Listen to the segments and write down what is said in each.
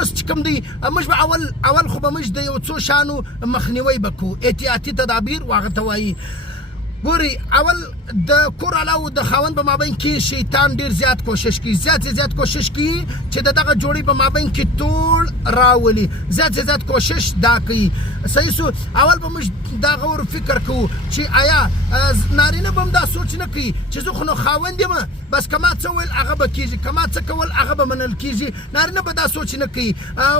اوس چې کوم دی موږ به اول خو به موږ د یو څو شانو مخنیوی به کوو، احتیاطي تدابیر هغه ته وایي. ګوري اول د کور علاوه د خاوند په مابین کې شیطان ډیر زیات کوشش کوي، زیات کوشش کوي چې دغه جوړی په مابین کې ټول راولي، زیات کوشش دا کوي. صحیح سو اول به موږ دا غور فکر کوو چې آیا نارینه به دا سوچ نه کوي چې زه خو نو خاوند یم بس کما څه ویل هغه به کیږي، کما څه کول هغه به منل کیږي. نارینه به دا سوچ نه کوي.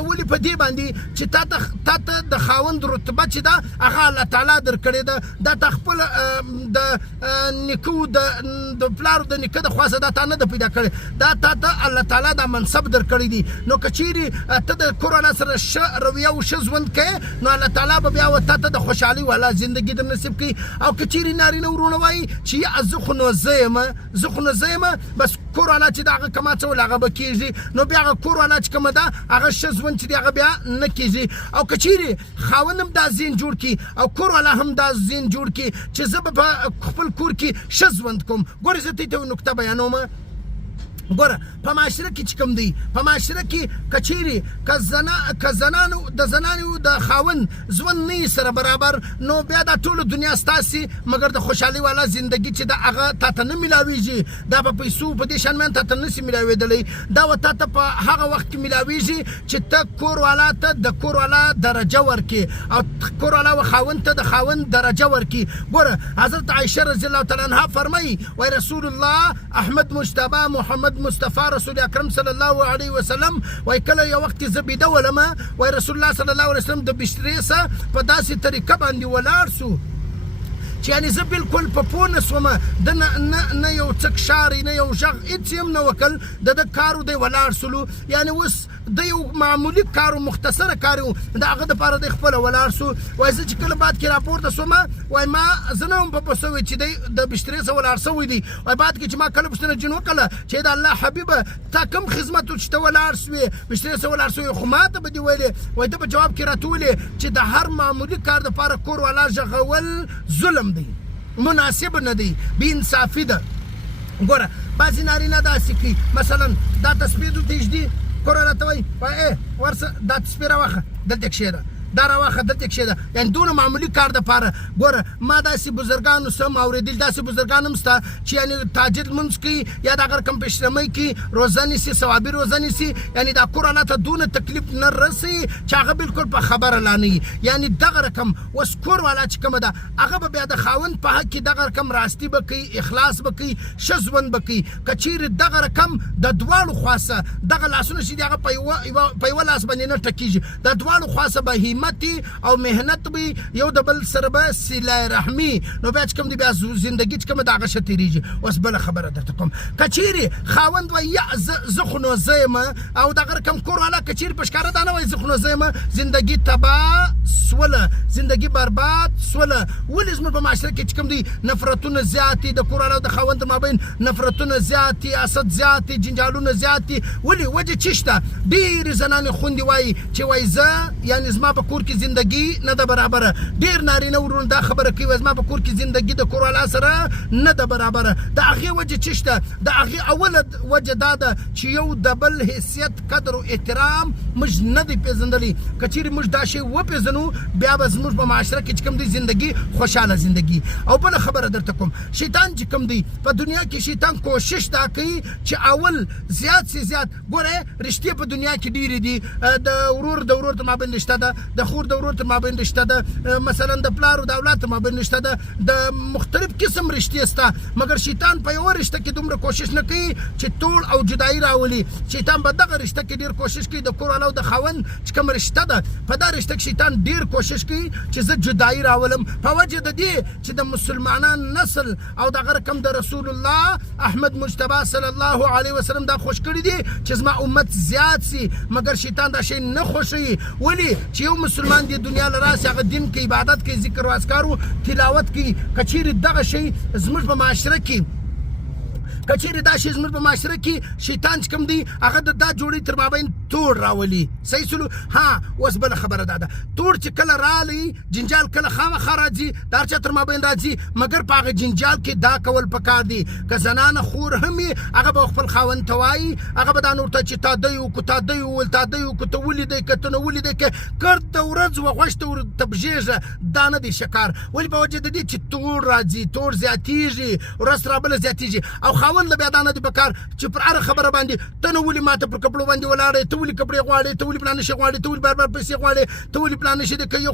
ولې په دې باندې چې تا ته د خاوند رتبه چې دا هغه الله تعالی درکړې ده، دا ته خپل د نیکو د پلارو د نیکه د خواسه دا تا نه ده پیدا کړې، دا تا ته الله تعالی دا منصب درکړی دی. نو که چیرې ته د کور والا سره ښه رویه او ښه ژوند کوې نو الله تعالی به بیا تا ته د خوشحالۍ والا زندګي در نصیب کوي. او که چیرې نارینه ورونه وایي چې زه خو نو زه یم بس کور والا چې د هغه کما څه ویل هغه به کېږي، نو بیا هغه کور والا چې کومه ده هغه ښه ژوند چې دی هغه بیا نه کېږي. او که چیرې خاوند هم دا ذهن جوړ کړي او کور والا هم دا ذهن جوړ کړي چې زه به په خپل کور کې ښه ژوند کوم. ګورې زه ته یوه نکته بیانوم. ګوره په معاشره کې چې کوم دی، په معاشره کې که چیرې که زنانو د خاوند ژوند نه سره برابر نو بیا دا ټوله دنیا ستاسې مګر د خوشحالۍ والا زندګي چې د هغه تا ته نه میلاویږي، دا په پیسو په دې شان باندې تا ته نشي میلاویدلی، دا و تا ته په هغه وخت کې میلاویږي چې ته کور والا ته د کور والا درجه ورکړې او کور والا و خاوند ته د خاوند درجه ورکړي. ګوره حضرت عایشه رضی الله تعالی عنها فرمایي وای رسول الله احمد مجتبی محمد مصطفی رسول اکرم صلی الله علیه وسلم وای کله یو وخت زه بیده ولمه وای رسول الله صلی الله علیه وسلم د بسترې سه په داسې طریقه باندې ولاړ سو چې یعنې زه بالکل په پوه نه سومه د نه یو څه کشارې نه یو غږ هېڅ یې هم نه وکړل، د کارو دی ولاړ سولو، یعنې اوس د یو معمولي کار و مختصره کار و د هغه دپاره دی خپله ولاړ سو. وایي زه چې کله بعد کې راپورته سومه وایي ما زه نه وم په پوه سوی چې دی د بسترې څه ولاړ سوی دی. وایي بعد کې چې ما کله پوښتنه جین وکړله چې د الله حبیبه تا کوم خدمت و چې ته ولاړ سوې بسترې څه ولاړ سوې خو ما ته به دې ویلې. وایي ده په جواب کې راته ویلې چې د هر معمولي کار دپاره کور والا غږول ظلم دی، مناسب نه دی، بې انصافي ده. ګوره بعضې نارینه داسې کوي مثلا دا تسبیح دلته ایږدي کور والا ته وایي ورسه دا تسبیح راواخه دلته کښېږده، دا راواخه دلته کښېږده، یعنې دونه معمولي کار دپاره. ګوره ما داسې بزرګانو سم اورېدلي، داسې بزرګان هم شته چې یعنې تهجد لمونځ کوي یا د هغه رقم پېشرمۍ کوي، روزه نیسي، ثوابي روزه نیسي، یعنې دا کور والا ته دونه تکلیف نه رسوي چې هغه بالکل په خبره لا نه وي. یعنې دغه رقم اوس کور والا چې کومه ده هغه به بیا د خاوند په حق کې دغه رقم راستي به کوي، اخلاص به کوي، ښه ژوند به کوي. که چیرې دغه رقم د دواړو خواصه دغه لاسونه چې دي هغه په یوه لاس باندې نه ټکېږي، د دواړو خواصه به او مهنت به یو د بل سره به صله رحمي، نو بیا چې کوم دی بیا زندګي چې کومه د هغه ښه تېرېږي. اوس بله خبره درته کوم، که چیرې خاوند وایي یا زه خو نو زه یم او دغه رقم کور والا که چیرې په ښکاره دا نه وایي زه خو نو زه یم، زندګي تباه سوله، زندګي برباد سوله. ولې زموږ په معاشره کې چې کوم دی نفرتونه زیات دي، د کور والا او د خاوند مابین نفرتونه زیات دي، حسد زیات دي، جنجالونه زیات دي. ولې وجه څه شته؟ ډېرې زنانې خوندې وایي چې وایي زه یعنې زما په کور کې زندګي نه ده برابره. ډېر نارینه ورونه دا خبره کوي زما په کور کې زندګي د کور والا سره نه ده برابره. د هغې وجه څه شته؟ د هغې اوله وجه دا ده چې یو د بل حیثیت قدر او احترام موږ نه دی پېژندلی. که چیرې موږ دا شی وپېژنو بیا به زموږ په معاشره کې چې کوم دی زندګي خوشحاله زندګي. او بله خبره درته کوم، شیطان چې کوم دی په دنیا کې شیطان کوشش دا کوي چې اول زیات سي زیات ګوره رښتیا په دنیا کې ډېرې دي، د ورور د ورور تر مابین رشته ده، د خور د ورور تر مابین رشته ده، مثلا د پلار او د اولاد تر مابین رشته ده، د مختلف قسم رشتې شته، مګر شیطان په یوه رشته کې دومره کوشش نه کوي چې ټول او جدایي راولي. شیطان په دغه رشته کې ډېر کوشش کوي، د کور والا او د خاوند چې کومه رشته ده په دا رشته کې شیطان ډېر کوشش کوي چې زه جدایي راولم، په وجه د دې چې د مسلمانان نسل او دغه رقم د رسول الله احمد مجتبی صلی الله علیه وسلم دا خوش کړي دي چې زما امت زیات سي، مګر شیطان دا شی نه خوښوي. ولې چې یو مسلمان دی دنیا له راسي هغه دین کوي، عبادت کوي، ذکر و اذکار و تلاوت کوي. که چیرې دغه شی زموږ په معاشره کې کچېرې دا شی زموږ په معاشره کې شیطان چې کوم دی هغه د دا جوړې تر مابین توړ راولي. صحیح سلو. ها اوس بله خبره دا ده، توړ چې کله رالی جنجال کله خامخا راځي، د هر چا تر مابین راځي، مګر په هغه جنجال کې دا کول پکار دي که زنانه خور هم وي هغه به خپل خاوند ته وایي، هغه به دا نور ته چې تا دی وکړو تا دی وویل تا دی وکړو ته ولیدی که ته نه ولیدی که کرته ورځ وه غوښ ته ورتبژېږه، دا نه دی شکار. ولې په وجه د دې چې توړ راځي، توړ زیاتېږي، ورځ را بله زیاتېږي، او خاوند له بیا دا نه دی پکار چې پر هره خبره باندې ته نه ولې ما ته پر کپړو باندې ولاړې، ته ولې کپړې غواړې، ته ولې پلانه شي غواړې، ته ولې بار بار پیسې غواړې، ته ولې پلانه شي دی که یو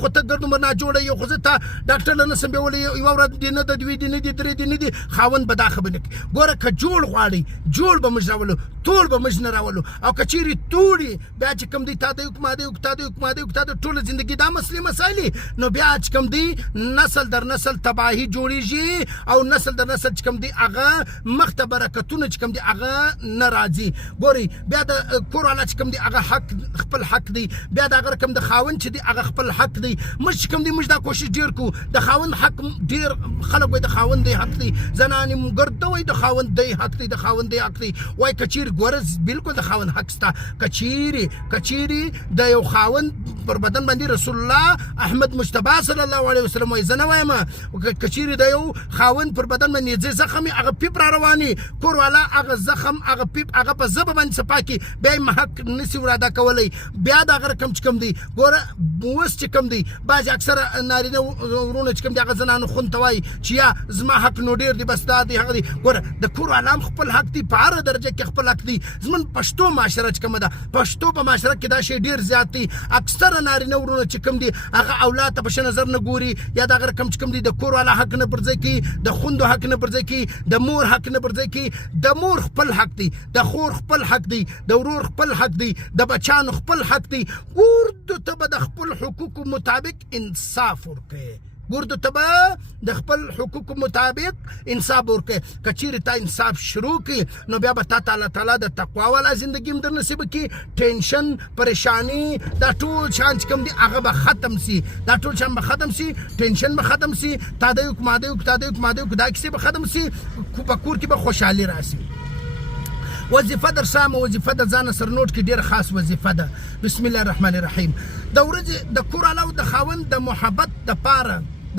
خو ته ګرد عمر ناجوړه، یو خو زه تا ډاکټر له نسم بیولی، یوه ورځ دې نه ده دوې دې نه دي درې دې نه دي. خاوند به دا خبرې نه کوي. ګوره که جوړ غواړي جوړ به موږ راولو، توړ به موږ نه راولو. او که چیرې توړي بیا چې کوم دی تا دی وکړو ما دی وکړو تا دی وکړو ما دی وکړو تا د ټوله زندګي دا مسلې مسایلې، نو بیا چې کوم دی نسل در نسل تباهي جوړېږي، او نسل در نسل چې کوم دی هغه مخ ته برکتونه چې کوم دی هغه نه راځي. ګورئ بیا د کور والا چې کوم دی هغه حق خپل حق دی، بیا د هغه رقم د خاوند چې دی هغه خپل حق دی. موږ چې کوم دی موږ دا کوشش ډېر کوو د خاوند حق، ډېر خلک وایي د خاوند دی حق دی، زنانې ګرده وایي د خاوند دی حق دی، د خاوند دی حق دی. وایي که چیرې ګوره بلکل د خاوند حق شته. که چیرې د یو خاوند پر بدن باندې رسول الله احمد مجتبی صلی الله علیه وسلم وایي، زه نه وایم، که چیرې د یو خاوند پر بدن باندې نیزې زخم وي هغه پیپ را رواني، کور والا هغه زخم هغه پیپ هغه په ژبه باندې صفا کړي، بیا یې محق نسي ور ادا کولی. بیا د هغه رقم چې کوم دی ګوره اوس چې کوم دی بعضې اکثره نارینه ورونه چې کوم دی هغه زنانو خون ته وایي چې یا زما حق نو ډېر دی بس دا دی هغه دی. ګوره د کور والا هم خپل حق دی، په هره درجه کې خپل حق دی. زموږ پښتو معاشره چې کومه ده، پښتو په معاشره کې دا شی ډېر زیات دی. اکثره نارینه ورونه چې کوم دی هغه اولاد ته په ښه نظر نه ګوري، یا د هغه رقم چې کوم دی د کور والا حق نه پر ځای کوي، د خوندو حق نه پر ځای کوي، د مور حق نه پر ځای کوي. د مور خپل حق دی، د خور خپل حق دی، د ورور خپل حق دی، د بچیانو خپل حق دی. ګوردو ته به د خپل حقوقو مطابق انصاف ورکوي، ګوردو ته به د خپل حقوقو مطابق انصاف ورکوي. که چیرې تا انصاف شروع کړي نو بیا به تا ته الله تعالی د تقوا والا زندګي هم در نصیب کړي. ټینشن پریشانی دا ټول شیان چې کوم دي هغه به ختم سي، دا ټول شیان به ختم سي، ټینشن به ختم سي، تا دی وکړو ما دی وکړو تا دی وکړو ما دی وکړو دا کیسې به ختم سي، په کور کې به خوشحالي راسي. وظیفه در سامه، وظیفه د ځان سره نوٹ کې ډېره خاص وظیفه ده. بسم الله الرحمن الرحیم. د ورځې د کور والا او د خاوند د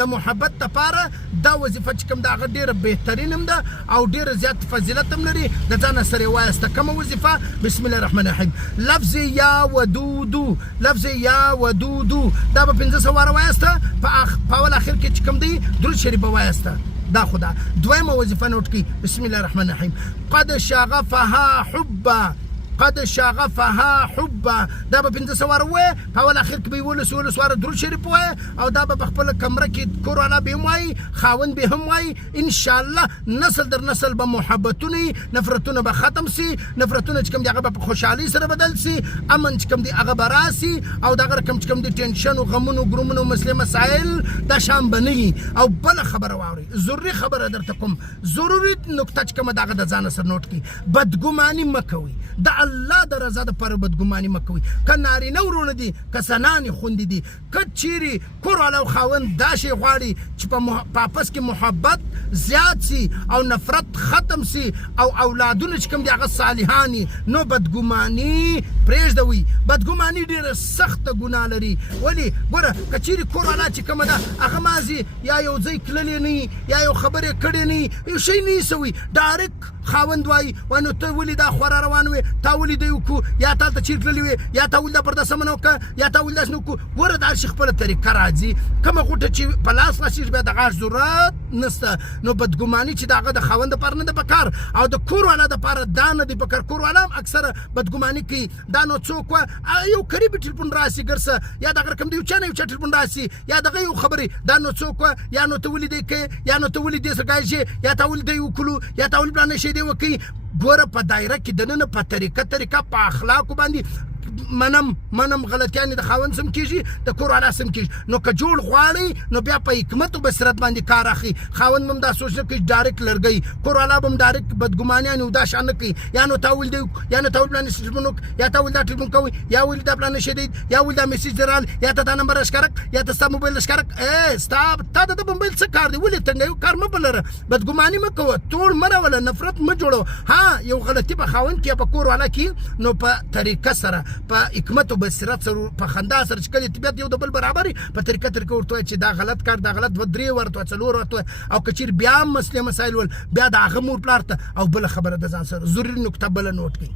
محبت دپاره دا وظیفه چې کوم ده هغه ډېره بهترین هم ده او ډېره زیات فضیلت هم لري. د ځان سره یې وایسته کومه وظیفه؟ بسم الله الرحمن الرحیم. لفظ یا ودودو، لفظ یا ودودو دا به 500 واره وایسته، په اول اخر کې چې کوم دی درود شریف به وایسته. دا خدا دویمه وظیفه نوٹ کی. بسم الله الرحمن الرحیم. قد شغفها حبا، قد شغفها حبا دا به 500 واره وایه، په اول اخر کې به یې 11 واره درود شریف وایه، او دا به په خپله کمره کې کور والا به هم وایي، خاوند به هم وایي. انشاءالله نسل در نسل به محبتونه وي، نفرتونه به ختم سي، نفرتونه چې کوم دي هغه به په خوشحالۍ سره بدل سي، امن چې کوم دي هغه به راسي، او دغه رقم چې کوم دي ټینشن او غمونو ګرومونو مسلې مسایل دا شان به نه وي. او بله خبره واورئ، ضروري خبره درته کوم، ضروري نکته چې کومه د هغه د ځانه سره نوټ کړئ، بدګماني مه کوئ، د الله د رضا دپاره بدګماني مه کوئ. که نارینه ورونه دي که زنانې خوندې دي، که چیرې کور والا او خاوند دا شی غواړي چې په آپس کې محبت زیات سي او نفرت ختم سي او اولادونه چې کوم دي هغه صالحان، نو بدګماني پرېږدوئ. بدګماني ډېره سخته ګناه لري. ولې ګوره که چیرې کور والا چې کومه ده هغه مازې یا یو ځای تللی نه وي یا یو خبرې کړې نه وي، یو شی نه یې سوي، ډایرکټ خاوند وایي وایي نو ته ولې دا خورا روان وې، تا ولې دی وکړو، یا تا هلته چیرې تللي وې، یا تا ولې دا پرده سمه نه وکړه، یا تا ولې داسې نه وکړو. ګوره د هر شي خپله طریقه راځي، کومه غوټه چې په لاس راشي بیا د هغه ضرورت نشته. نو بدګماني چې د هغه د خاوند دپاره نه ده پکار، او د کور والا دپاره دا نه دی پکار. کور والا هم اکثره بدګماني کوي، دا نو څوک وه یو قریبي ټلیفون راسي ګرسه، یا دغه رقم د یو چا نه یو چا ټلیفون راسي، یا دغه یو خبرې، دا نو څوک وه، یا نو ته ولې دی کوې، یا نو ته ولې دې سره ګایل شې، یا تا ولې دی وکړو، یا تا ولې پلانه شی دی وکړي. ګوره په دایره کې دننه په طریقه په اخلاقو باندې منم غلطیانې د خاوند سم کیږي د کور والا سم کیږي نو که جوړ غواړي نو بیا په حکمت او بصیرت باندې کار اخلي خاوند هم دا سوچ نه کوي ډایرکټ لرګی کور والا به هم ډایرکټ بدګمانیان او دا شان نه کوي یا نو تا ول دی یا نو تا ول پلان سیسټم یا تا ول دا ټلیفون کوي یا ول دا پلان شدید یا ول دا میسج درال یا ته دا نمبر اشکارک یا ته ستا موبایل اشکارک ستا تا د موبایل څه کار دی ولې څنګه یو کار مه بلره بدګماني مه کوه ټول مه راوله نفرت مه جوړو ها یو غلطي په خاوند کې په کور والا کې نو په طریقه سره په حکمت او بصیرت سره په خندا سره چې کله طبیعت یو د بل برابر په طریقه ورته وایي چې دا غلط کار دا غلط و درې ورته څلور ورته او کچیر بیا مسلې مسایل ول بیا د هغه مور پلار ته او بل خبره د ځان سره ضروري نکته بل نوٹ کړئ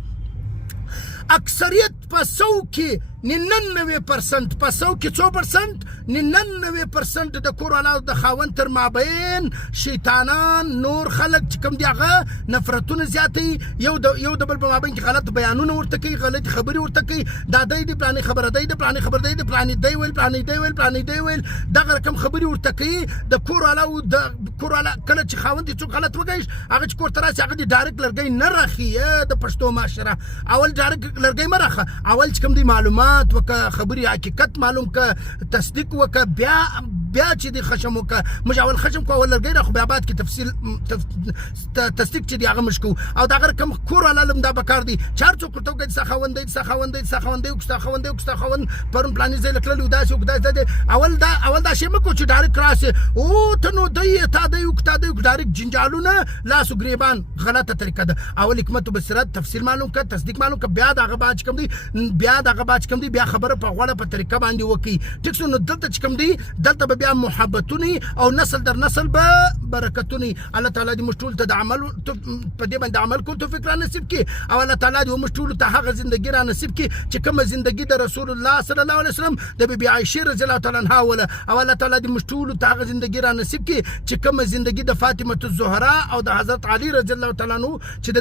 اکثریت په 100 کې 99% په 100 کې 2% 99% د کور والا د خاوند تر مابین شیطانان نور خلک چې کوم دی هغه نفرتونه زیاتې یو د بل په مابین کې غلط بیانونه ورته کوي غلط خبرې ورته کوي دا دی د پلانې خبره دی د پلانې خبره دی د پلانې دی ویل پلانې دی ویل دغه رقم خبرې ورته کوي د کور والا او د کور والا کله چې خاوند څوک غلط وکړي هغه چې کور ته راشي هغه د ډایرکټ لرګی نه راخي د پښتو معاشره اول ډایرکټ لرګی مه راخه اول چې کوم دی معلومات وکه خبري حقیقت معلوم که تصدیق وکه بیا چې د خشم وکه موږ اول خشم کو اول لرګی راخو بیا بعد کې تفصیل تصدیق چې دی هغه مشکو او دا کم کور والا لم دا بکار دی چار څوک ورته وکړي څه خوند پرون پلانې ځای لکلل داسې اول دا شی مه کو چې ډایرکټ راسي او ته نو دی تا دی ډایرکټ جنجالونه لاس ګریبان غلطه طریقه ده اول حکمت او بصیرت تفصیل معلوم که تصدیق معلوم که بیا دغه باج کم دی بیا خبره په غوړه په طریقه باندې وکي ټیک سو نو دلته چې کم دی دلته به بیا محبتونه او نسل در نسل به برکتونه الله تعالی دې موږ ټول ته د عمل په دې باندې عمل کول توفیق را نصیب کړي او الله تعالی دې موږ ټول ته هغه ژوندۍ را نصیب کړي چې کومه ژوندۍ د رسول الله صلی الله علیه وسلم د بیبي عائشه رضی الله تعالی عنها ولا او الله تعالی دې موږ ټول ته هغه ژوندۍ را نصیب کړي چې کومه ژوندۍ د فاطمه الزهرا او د حضرت علي رضی الله تعالی عنہ چې د